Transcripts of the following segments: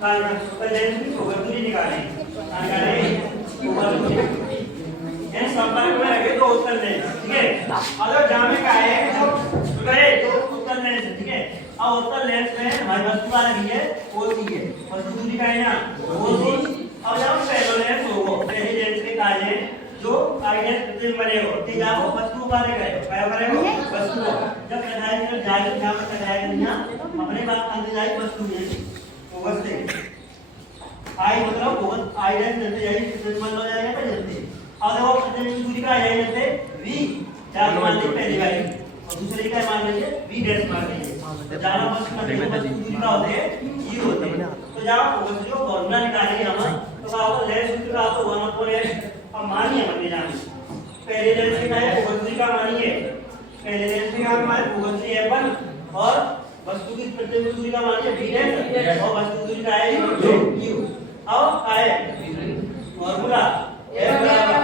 तो लेंस की फोकस दूरी निकालेंगे फोकस दूरी ये संपर्क में रखे तो उत्तर लेंस, ठीक है। अगर जहां में क्या है जो गए तो उत्तर लेंस, ठीक है। अब उत्तर लेंस में हमारी वस्तु आ रही है ओ सी है, वस्तु दूरी का है ना ओ सी। अब जब पहले लेंस होगा पहले लेंस के काजे जो आइडेंस प्रतिबिंब बनेगा ठीक है, वो वस्तु का रहेगा क्या करेगा वस्तु को जब कढ़ाई में जाएगी जहां पर कढ़ाई में यहां अपने बात अंदर जाएगी वस्तु में फोकस से आई मतलब फोकस आइडेंस जल्दी जाएगी प्रतिबिंब हो जाएगा पर जल्दी। अब देखो प्रतिबिंब दूरी का है जैसे v चार मान लीजिए पहली वाली और दूसरी का मान लीजिए v डैश मान लीजिए जहां वस्तु दूरी का होते हैं ये होते हैं। तो जहां फोकस जो फॉर्मूला निकालेंगे हम तो क्या होगा लेंस दूरी का तो 1/8 अब मानिए हमने जानी पहले लेंस का है फोकस दूरी का मानिए पहले लेंस का हमारे फोकस दूरी f1 और वस्तु की प्रतिबिंब दूरी का मानिए v डैश और वस्तु दूरी का है q। अब आए फॉर्मूला f बराबर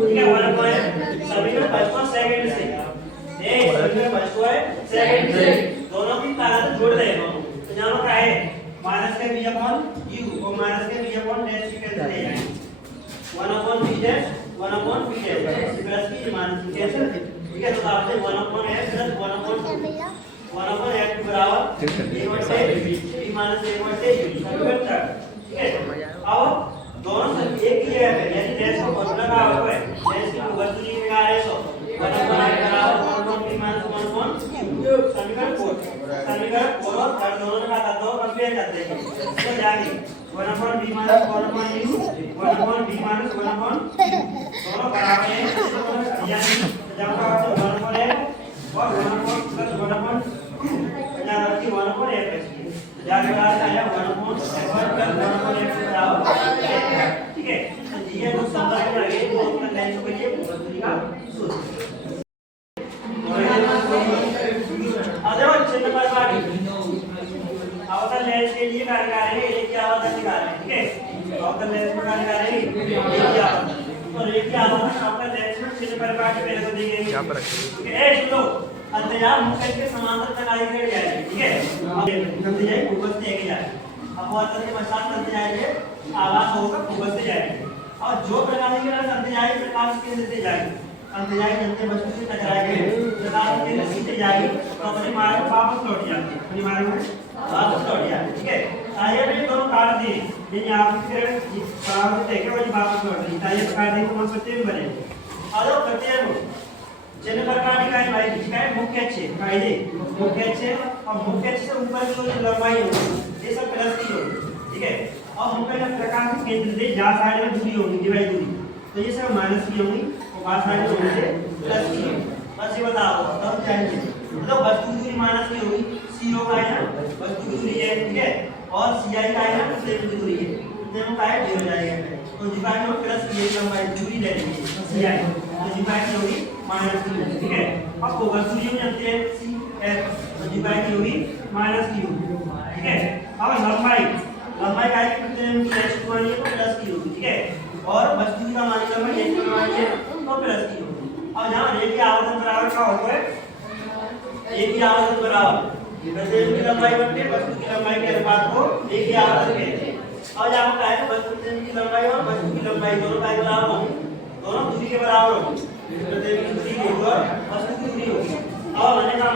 ठीक है 1 समीकरण 55 सेकंड से ये समीकरण 55 सेकंड से दोनों की ताकत जोड़ देंगे तो यहां पर क्या है माइनस के v अपॉन u और माइनस के v अपॉन डैश की कैंसिल हो जाएंगे 1 upon v dash 1 upon v dash plus की माइनस की कैंसिल, ठीक है। तो आपसे 1 upon x plus 1 upon x बराबर 1 से v माइनस 1 से u समीकरण 4, ठीक है। अब दोनों से एक ही है यानी डैश को फॉर्मूला का होगा डैश की फोकस दूरी निकाल रहे तो 1 अपॉन x बराबर 1 अपॉन v माइनस 1 अपॉन समीकरण 4 और थर्ड दोनों का दो कंपेयर करते हैं तो जानी 1 upon v minus 1 upon u 1 upon v minus 1 upon दोनों बराबर हैं यानी जब का 1 अपॉन x और 1 अपॉन प्लस 1 अपॉन यहाँ रखी 1 अपॉन f जाने का आया 1 upon f plus 1 upon x बराबर, ठीक है। तो ये जो संबंध में लगे तो अपना लेंस के लिए फोकस दूरी का सूत्र अवतल लेंस के लिए कार्य करेंगे एक की आवर्तन निकालेंगे, ठीक है। अवतल लेंस में कार्य करेंगे एक की आवर्तन और एक की आवर्तन अवतल लेंस में चिन्ह परिवार के पहले को देंगे यहां पर रखेंगे, ठीक है। ए सुनो अंतराल मुख्य के समांतर तक आगे बढ़ जाएगी, ठीक है। अब करते जाए फोकस से आगे जाए अपवर्तन के पश्चात करते जाएंगे आवाज होकर फोकस से जाएंगे और जो प्रकाश की तरफ करते जाएंगे प्रकाश केंद्र से जाएंगे अंतराल जनते वस्तु से टकराएंगे प्रकाश केंद्र सीधे जाएगी तो अपने मार्ग में वापस लौट जाते हैं अपने मार्ग में वापस लौट जाते, ठीक है। आइए भी दोनों काट दिए यानी आप किरण परावर्तित है कि वही वापस लौट रही है ये काट देंगे तो कौन सत्य में बनेंगे। और करते हैं वो चिन्ह प्रकार का है भाई किसका है मुख्य अक्ष है मुख्य अक्ष और मुख्य अक्ष से ऊपर की जो लंबाई होगी ये सब प्लस की होगी, ठीक है। और मुख्य प्रकार के केंद्र से जहां साइड में दूरी होगी डिवाइड दूरी तो ये सब माइनस की होगी और बाहर साइड में होगी प्लस की होगी। बस ये बताओ तब चाहिए मतलब वस्तु दूरी माइनस की होगी CO का है ना वस्तु दूरी है, ठीक है। और CI का है ना प्रतिबिंब दूरी है दोनों का है 0 जाएगा तो डिवाइड में प्लस की लंबाई दूरी ले लेंगे CI तो डिवाइड होगी माइनस की होगी, ठीक है। अब फोकस दूरी में जानते हैं CF तो डिवाइड होगी माइनस की होगी, ठीक है। अब लंबाई का है प्रतिबिंब की x मानिए तो प्लस की होगी, ठीक है। और वस्तु का मान लंबाई x मानिए तो प्लस की होगी। अब यहां रेखीय आवर्तन बराबर क्या होता है रेखीय आवर्तन बराबर प्रतिबिंब की लंबाई बटे वस्तु की लंबाई के अनुपात को रेखीय आवर्तन कहते हैं। और यहां क्या है वस्तु की लंबाई और वस्तु की लंबाई दोनों का बराबर होंगे दोनों दूरी के बराबर होंगे प्रतिबिंब की दूरी होगी और वस्तु की दूरी होगी। अब मैंने कहा